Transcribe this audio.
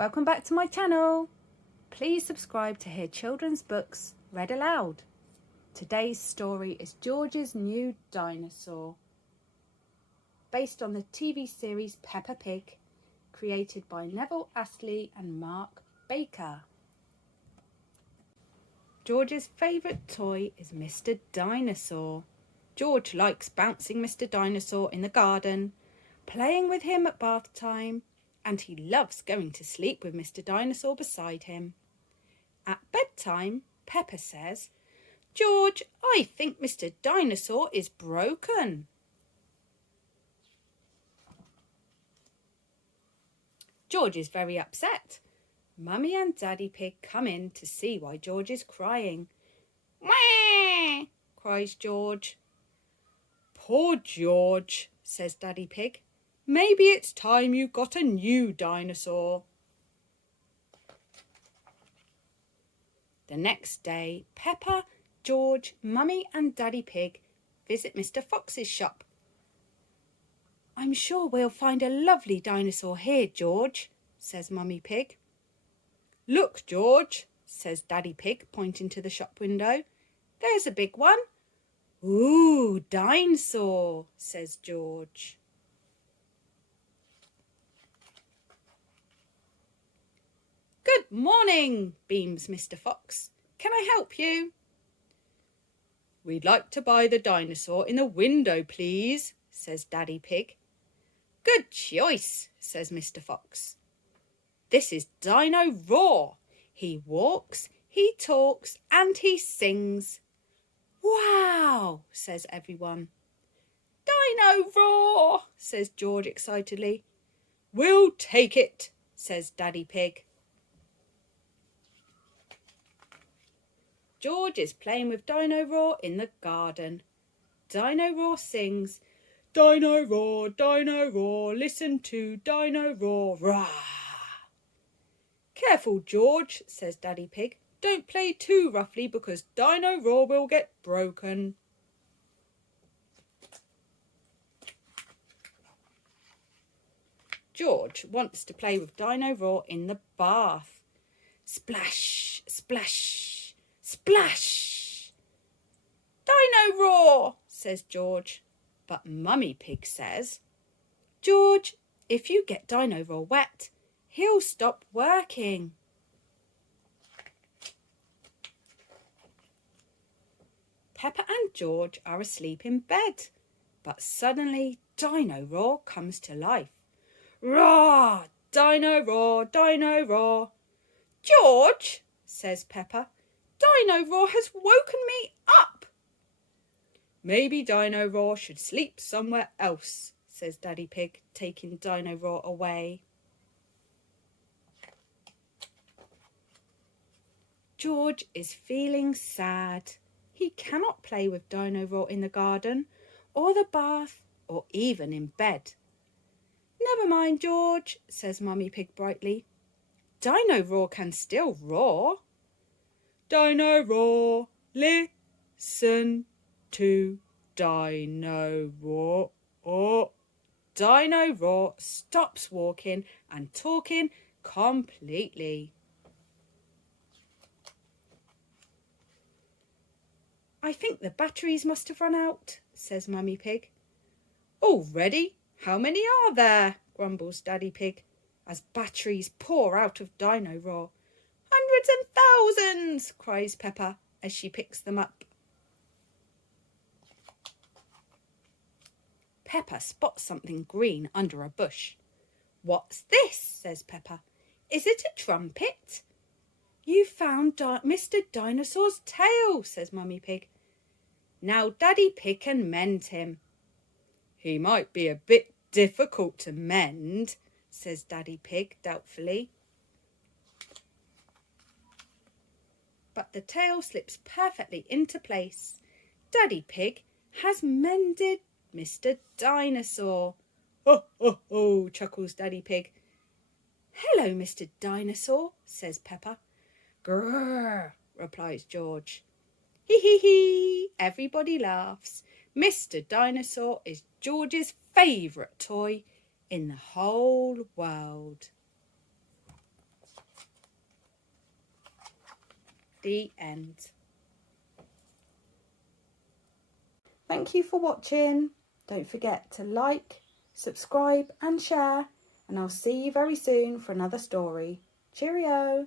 Welcome back to my channel. Please subscribe to hear children's books read aloud. Today's story is George's New Dinosaur, based on the TV series Peppa Pig, created by Neville Astley and Mark Baker. George's favourite toy is Mr. Dinosaur. George likes bouncing Mr. Dinosaur in the garden, playing with him at bath time, and he loves going to sleep with Mr. Dinosaur beside him. At bedtime, Peppa says, "George, I think Mr. Dinosaur is broken." George is very upset. Mummy and Daddy Pig come in to see why George is crying. "Wah!" cries George. "Poor George," says Daddy Pig. "Maybe it's time you got a new dinosaur." The next day, Peppa, George, Mummy and Daddy Pig visit Mr. Fox's shop. "I'm sure we'll find a lovely dinosaur here, George," says Mummy Pig. "Look, George," says Daddy Pig, pointing to the shop window. "There's a big one." "Ooh, dinosaur," says George. "Good morning," beams Mr. Fox. "Can I help you?" "We'd like to buy the dinosaur in the window, please," says Daddy Pig. "Good choice," says Mr. Fox. "This is Dino Roar. He walks, he talks, and he sings." "Wow," says everyone. "Dino Roar," says George excitedly. "We'll take it," says Daddy Pig. George is playing with Dino Roar in the garden. Dino Roar sings, "Dino Roar, listen to Dino Roar, rah!" "Careful, George," says Daddy Pig. "Don't play too roughly because Dino Roar will get broken." George wants to play with Dino Roar in the bath. Splash, splash, splash. "Dino Roar," says George. But Mummy Pig says, "George, if you get Dino Roar wet, he'll stop working." Peppa and George are asleep in bed, but suddenly Dino Roar comes to life. "Roar! Dino Roar, Dino Roar!" "George," says Peppa, "Dino Roar has woken me up." "Maybe Dino Roar should sleep somewhere else," says Daddy Pig, taking Dino Roar away. George is feeling sad. He cannot play with Dino Roar in the garden, or the bath, or even in bed. "Never mind, George," says Mummy Pig brightly. "Dino Roar can still roar." "Dino Roar, listen to Dino Roar." Dino Roar stops walking and talking completely. "I think the batteries must have run out," says Mummy Pig. "Already? How many are there?" grumbles Daddy Pig, as batteries pour out of Dino Roar. "Hundreds and thousands," cries Peppa as she picks them up. Peppa spots something green under a bush. "What's this?" says Peppa. "Is it a trumpet?" "You found Mr. Dinosaur's tail," says Mummy Pig. "Now Daddy Pig can mend him." "He might be a bit difficult to mend," says Daddy Pig doubtfully. But the tail slips perfectly into place. Daddy Pig has mended Mr. Dinosaur. "Ho, ho, ho," chuckles Daddy Pig. "Hello, Mr. Dinosaur," says Peppa. "Grrr," replies George. "Hee hee hee," everybody laughs. Mr. Dinosaur is George's favourite toy in the whole world. The end. Thank you for watching. Don't forget to like, subscribe and share, and I'll see you very soon for another story. Cheerio!